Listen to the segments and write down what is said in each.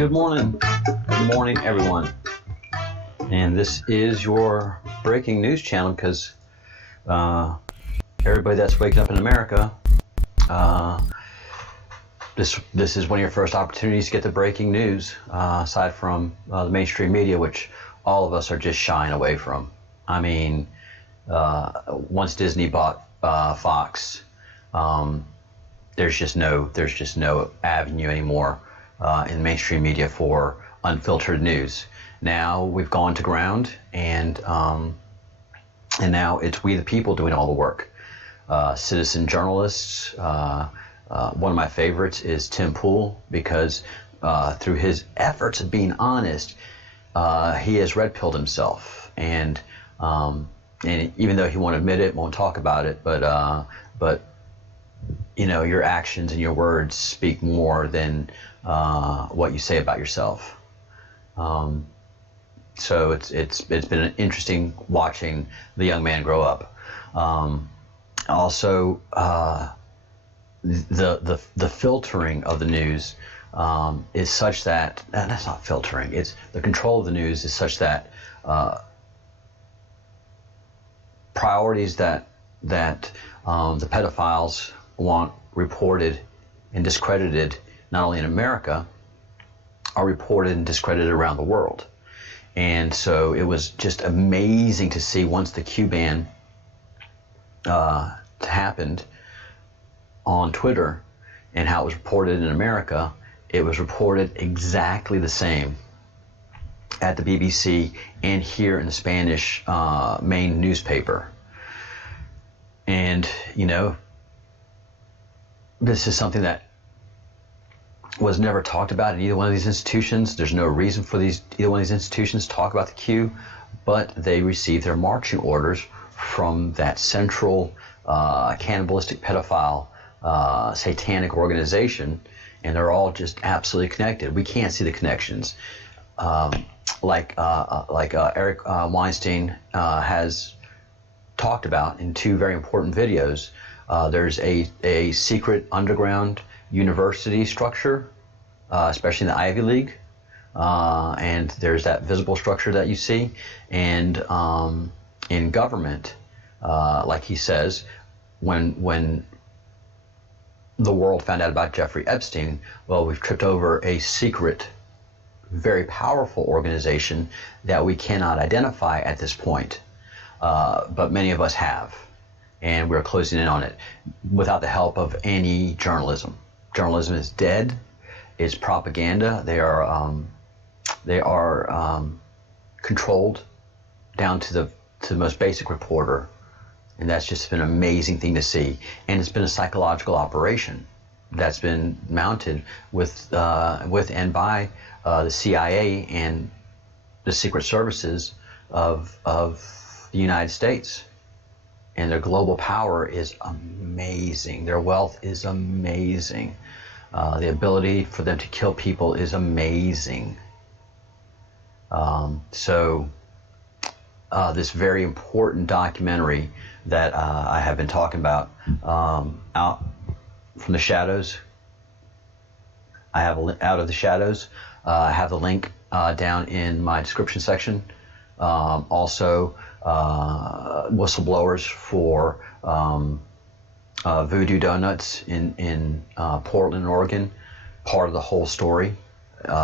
Good morning. Good morning, everyone. And this is your breaking news channel because everybody that's waking up in America, this is one of your first opportunities to get the breaking news, aside from the mainstream media, which all of us are just shying away from. I mean, once Disney bought Fox, there's just no avenue anymore in mainstream media for unfiltered news. Now we've gone to ground, and now it's we the people doing all the work. Citizen journalists. One of my favorites is Tim Pool, because through his efforts of being honest, he has red-pilled himself, and even though he won't admit it, won't talk about it, but you know, your actions and your words speak more than what you say about yourself. So it's been interesting watching the young man grow up. Also, the filtering of the news is such that, and that's not filtering. It's the control of the news is such that priorities that the pedophiles want reported and discredited, not only in America, are reported and discredited around the world. And so it was just amazing to see once the Q ban happened on Twitter and how it was reported in America. It was reported exactly the same at the BBC and here in the Spanish main newspaper. And, you know, this is something that was never talked about in either one of these institutions. There's no reason for either one of these institutions to talk about the Q, but they received their marching orders from that central cannibalistic pedophile satanic organization, and they're all just absolutely connected. We can't see the connections. Like Eric Weinstein has talked about in two very important videos. There's a secret underground university structure, especially in the Ivy League, and there's that visible structure that you see. And in government, like he says, when the world found out about Jeffrey Epstein, well, we've tripped over a secret, very powerful organization that we cannot identify at this point, but many of us have, and we're closing in on it without the help of any journalism. Journalism is dead. It's propaganda. They are controlled down to the most basic reporter, and that's just been an amazing thing to see. And it's been a psychological operation that's been mounted with and by the CIA and the secret services of the United States. And their global power is amazing. Their wealth is amazing. The ability for them to kill people is amazing. So this very important documentary that I have been talking about, Out from the Shadows. I have Out of the Shadows. I have the link down in my description section. Also, whistleblowers for Voodoo Donuts in Portland, Oregon, part of the whole story.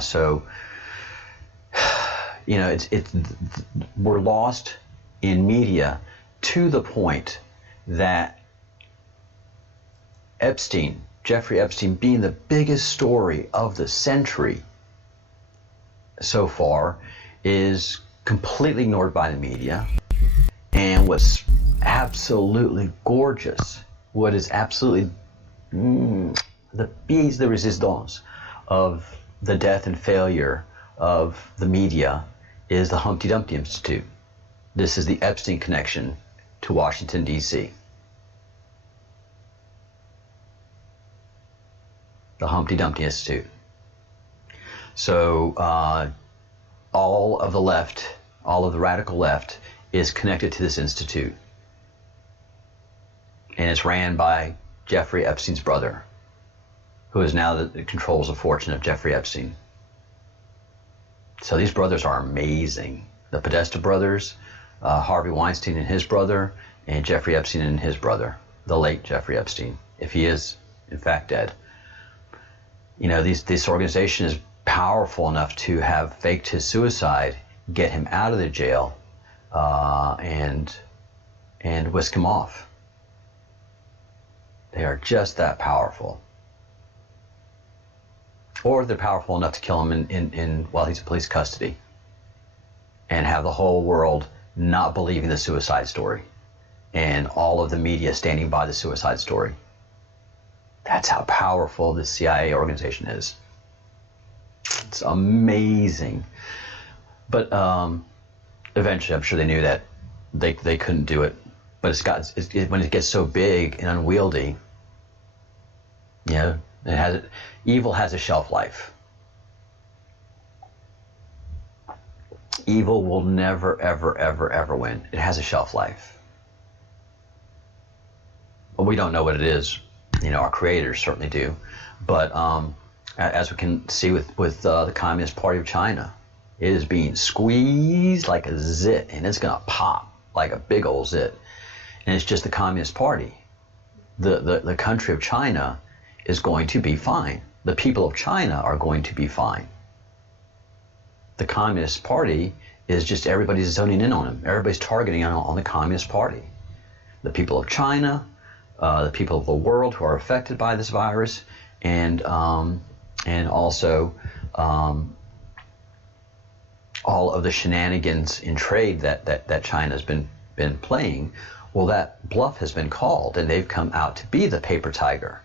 So, you know, we're lost in media to the point that Jeffrey Epstein being the biggest story of the century so far, is completely ignored by the media. And what's absolutely gorgeous, what is absolutely the pièce de résistance of the death and failure of the media is the Humpty Dumpty Institute. This is the Epstein connection to Washington, D.C. The Humpty Dumpty Institute. So all of the left, all of the radical left, is connected to this institute. And it's ran by Jeffrey Epstein's brother, who is now controls the fortune of Jeffrey Epstein. So these brothers are amazing. The Podesta brothers, Harvey Weinstein and his brother, and Jeffrey Epstein and his brother, the late Jeffrey Epstein, if he is in fact dead. You know, this organization is powerful enough to have faked his suicide, get him out of the jail, and whisk him off. They are just that powerful. Or they're powerful enough to kill him in while he's in police custody, and have the whole world not believing the suicide story, and all of the media standing by the suicide story. That's how powerful this CIA organization is. It's amazing. But eventually, I'm sure they knew that they couldn't do it. But when it gets so big and unwieldy, you know, evil has a shelf life. Evil will never, ever, ever, ever win. It has a shelf life. Well, we don't know what it is. You know, our creators certainly do. But as we can see with the Communist Party of China, it is being squeezed like a zit, and it's going to pop like a big old zit. And it's just the Communist Party. The country of China is going to be fine. The people of China are going to be fine. The Communist Party is just everybody's zoning in on them. Everybody's targeting on the Communist Party. The people of China, the people of the world who are affected by this virus, and also all of the shenanigans in trade that China's been playing. Well, that bluff has been called, and they've come out to be the paper tiger.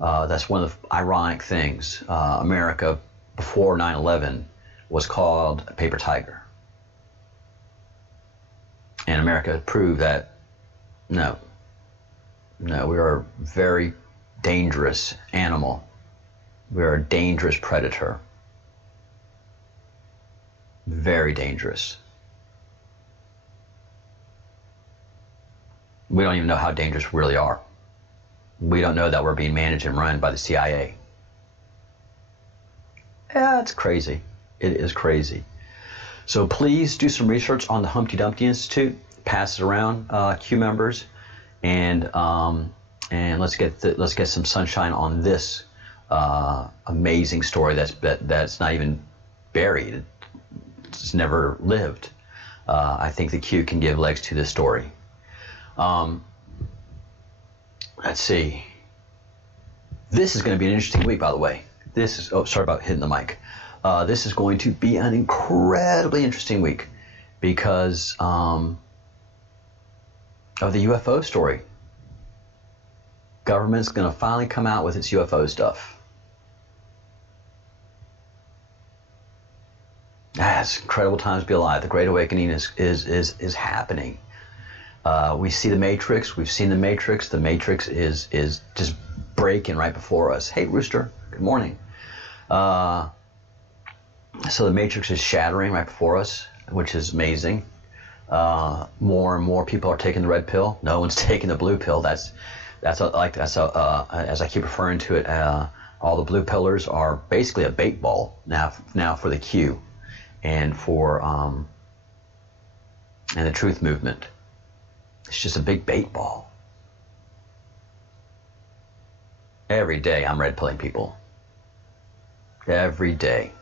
That's one of the ironic things. America, before 9/11, was called a paper tiger. And America proved that, no, we are a very dangerous animal. We are a dangerous predator. Very dangerous. We don't even know how dangerous we really are. We don't know that we're being managed and run by the CIA. Yeah, it's crazy. It is crazy. So please do some research on the Humpty Dumpty Institute. Pass it around, Q members, and let's get some sunshine on this amazing story that's not even buried. It's never lived. I think the Q can give legs to this story. Let's see. This is going to be an interesting week, by the way. Sorry about hitting the mic. This is going to be an incredibly interesting week because of the UFO story. Government's going to finally come out with its UFO stuff. It's incredible times to be alive. The Great Awakening is happening. We see the Matrix. We've seen the Matrix. The Matrix is just breaking right before us. Hey, Rooster. Good morning. So the Matrix is shattering right before us, which is amazing. More and more people are taking the red pill. No one's taking the blue pill. As I keep referring to it, all the blue pillars are basically a bait ball now for the Q, and for and the Truth Movement. It's just a big bait ball. Every day I'm red pilling people. Every day.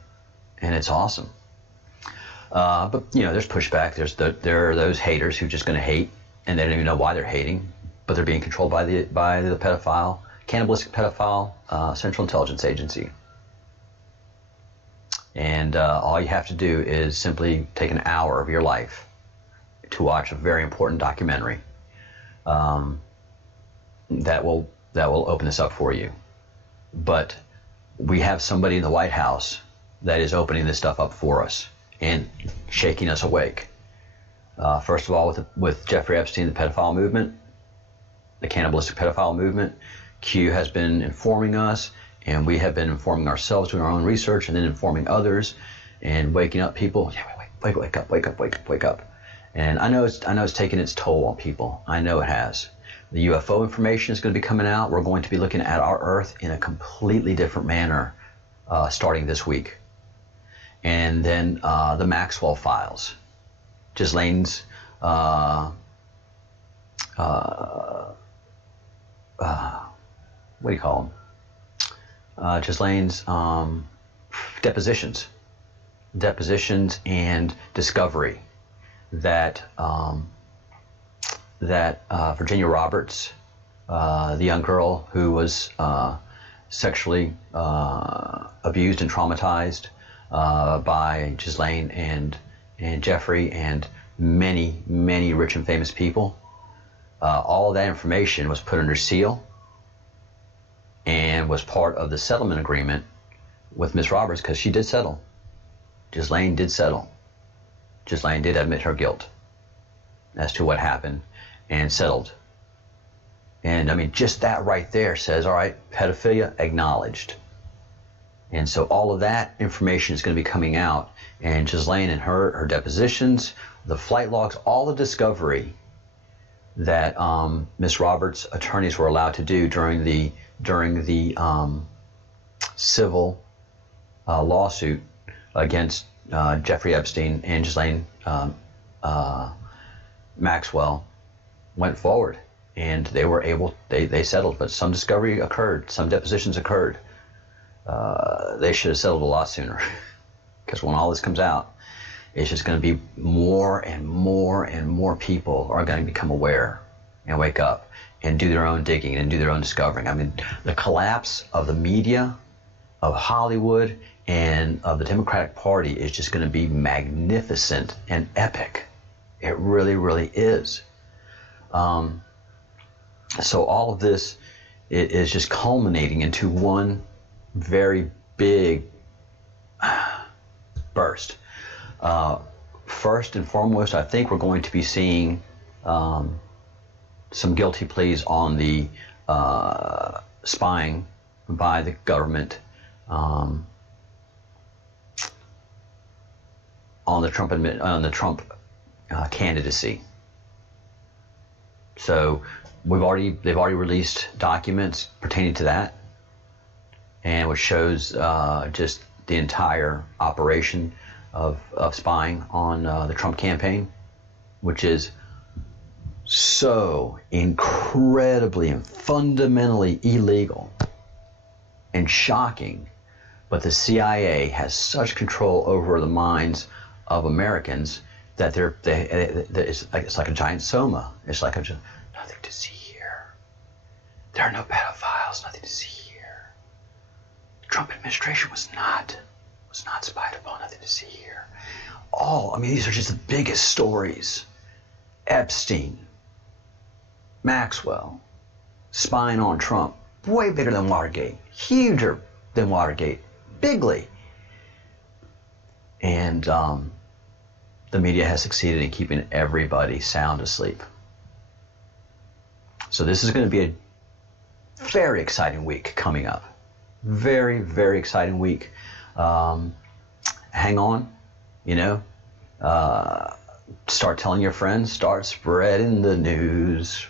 And it's awesome. But, you know, there's pushback. There are those haters who are just going to hate, and they don't even know why they're hating, but they're being controlled by the pedophile, cannibalistic pedophile Central Intelligence Agency. And all you have to do is simply take an hour of your life to watch a very important documentary that will open this up for you. But we have somebody in the White House that is opening this stuff up for us and shaking us awake. First of all, with Jeffrey Epstein, the pedophile movement, the cannibalistic pedophile movement, Q has been informing us, and we have been informing ourselves, doing our own research, and then informing others, and waking up people. Yeah, wake up. And I know it's taking its toll on people. I know it has. The UFO information is going to be coming out. We're going to be looking at our Earth in a completely different manner starting this week. and then the Maxwell files, Ghislaine's what do you call them? Ghislaine's depositions and discovery that Virginia Roberts, the young girl who was sexually abused and traumatized by Ghislaine and Jeffrey and many rich and famous people. All of that information was put under seal and was part of the settlement agreement with Miss Roberts, because she did settle. Ghislaine did settle. Ghislaine did admit her guilt as to what happened and settled. And I mean, just that right there says, all right, pedophilia acknowledged. And so all of that information is going to be coming out, and Ghislaine and her depositions, the flight logs, all the discovery that Miss Roberts' attorneys were allowed to do during the civil lawsuit against Jeffrey Epstein and Ghislaine Maxwell went forward, and they were able, they settled. But some discovery occurred, some depositions occurred. They should have settled a lot sooner, because when all this comes out, it's just going to be more and more people are going to become aware and wake up and do their own digging and do their own discovering. I mean, the collapse of the media, of Hollywood, and of the Democratic Party is just going to be magnificent and epic. It really is. So all of this is just culminating into one very big burst. First and foremost, I think we're going to be seeing some guilty pleas on the spying by the government on the Trump candidacy. So they've already released documents pertaining to that, and which shows just the entire operation of spying on the Trump campaign, which is so incredibly and fundamentally illegal and shocking. But the CIA has such control over the minds of Americans that it's like a giant soma. It's like nothing to see here. There are no pedophiles. Nothing to see here. The Trump administration was not spied upon. Nothing to see here. These are just the biggest stories. Epstein, Maxwell, spying on Trump, way bigger than Watergate, huger than Watergate, bigly. And the media has succeeded in keeping everybody sound asleep. So this is going to be a very exciting week coming up. Very exciting week. Hang on, start telling your friends, start spreading the news.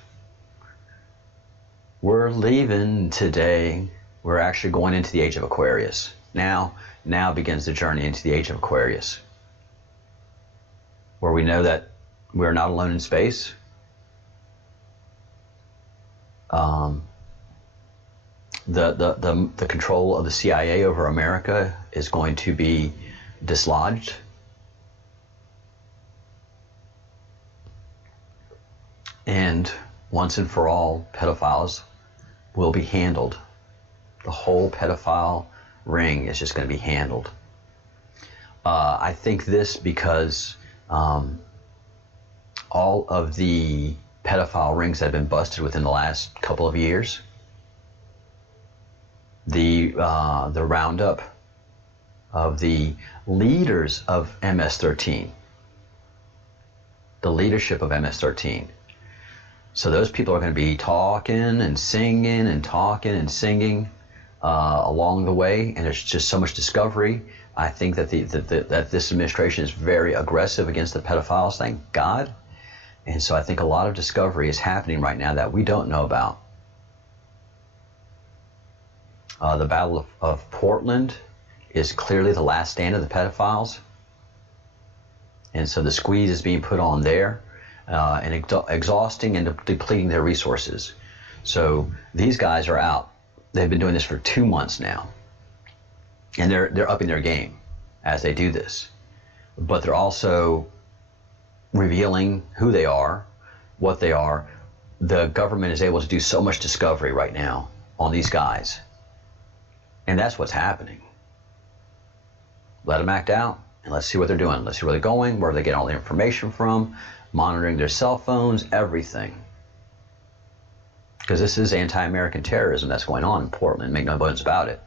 We're leaving today. We're actually going into the age of Aquarius. Now begins the journey into the age of Aquarius, where we know that we're not alone in space. The control of the CIA over America is going to be dislodged. And once and for all, pedophiles will be handled. The whole pedophile ring is just going to be handled. I think this because all of the pedophile rings that have been busted within the last couple of years, the roundup of the leaders of MS-13, the leadership of MS-13. So those people are going to be talking and singing and talking and singing along the way, and there's just so much discovery. I think that that this administration is very aggressive against the pedophiles, thank God. And so I think a lot of discovery is happening right now that we don't know about. The Battle of Portland is clearly the last stand of the pedophiles. And so the squeeze is being put on there and exhausting and depleting their resources. So these guys are out. They've been doing this for 2 months now. And they're upping their game as they do this. But they're also revealing who they are, what they are. The government is able to do so much discovery right now on these guys. And that's what's happening. Let them act out, and let's see what they're doing. Let's see where they're going, where they get all the information from, monitoring their cell phones, everything. Because this is anti-American terrorism that's going on in Portland, make no bones about it.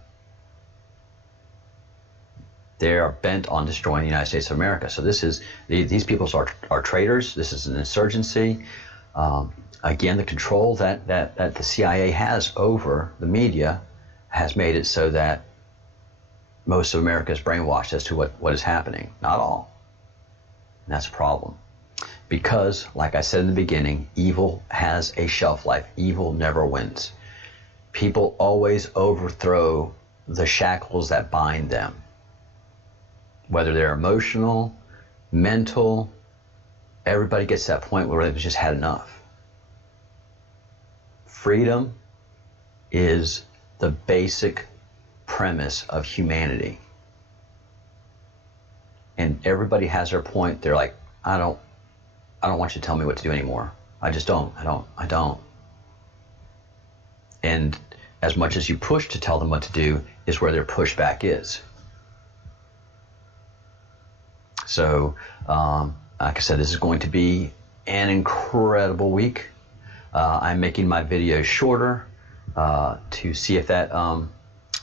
They are bent on destroying the United States of America. So this is, these people are traitors. This is an insurgency. Again, the control that the CIA has over the media has made it so that most of America is brainwashed as to what is happening. Not all. And that's a problem. Because, like I said in the beginning, evil has a shelf life. Evil never wins. People always overthrow the shackles that bind them. Whether they're emotional, mental, everybody gets to that point where they've just had enough. Freedom is the basic premise of humanity. And everybody has their point. They're like, I don't want you to tell me what to do anymore. I just don't. I don't. And as much as you push to tell them what to do is where their pushback is. So, like I said, this is going to be an incredible week. I'm making my videos shorter to see if that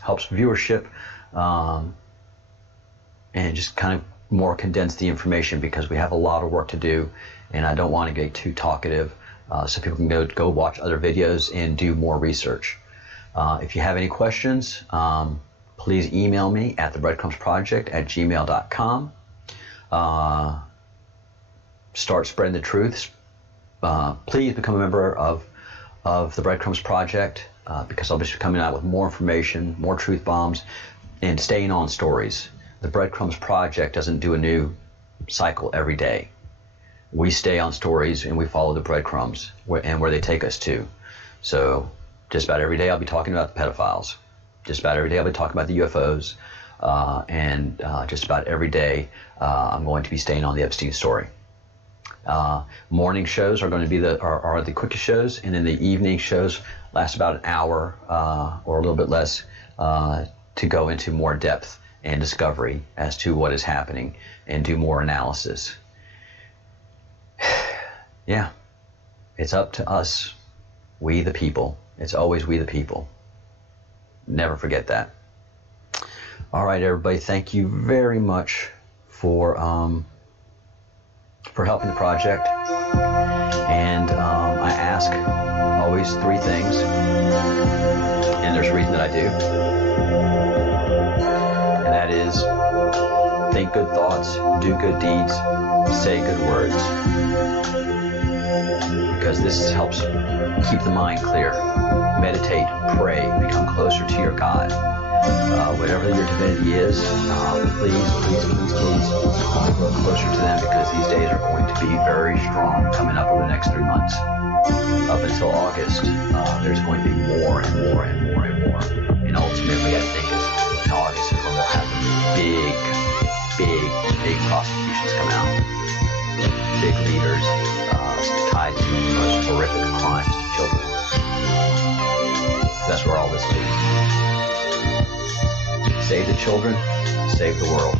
helps viewership and just kind of more condense the information, because we have a lot of work to do and I don't want to get too talkative, so people can go watch other videos and do more research. If you have any questions, please email me at thebreadcrumbsproject@gmail.com. Start spreading the truth. Please become a member of the Breadcrumbs Project, because I'll be coming out with more information, more truth bombs, and staying on stories. The Breadcrumbs Project doesn't do a new cycle every day. We stay on stories and we follow the breadcrumbs and where they take us to. So just about every day I'll be talking about the pedophiles. Just about every day I'll be talking about the UFOs. And just about every day I'm going to be staying on the Epstein story. Morning shows are going to be are the quickest shows, and then the evening shows last about an hour or a little bit less to go into more depth and discovery as to what is happening and do more analysis. Yeah, it's up to us, we the people. It's always we the people. Never forget that. All right, everybody, thank you very much for helping the project. And I ask always 3 things, and there's a reason that I do. And that is, think good thoughts, do good deeds, say good words. Because this helps keep the mind clear. Meditate, pray, become closer to your God. Whatever your divinity is, please grow closer to them, because these days are going to be very strong coming up over the next 3 months. Up until August, there's going to be more and more and more and more. And ultimately, I think in August is when we'll have big prosecutions come out. Big leaders tied to the most horrific crimes to children. That's where all this leads. Save the children, save the world.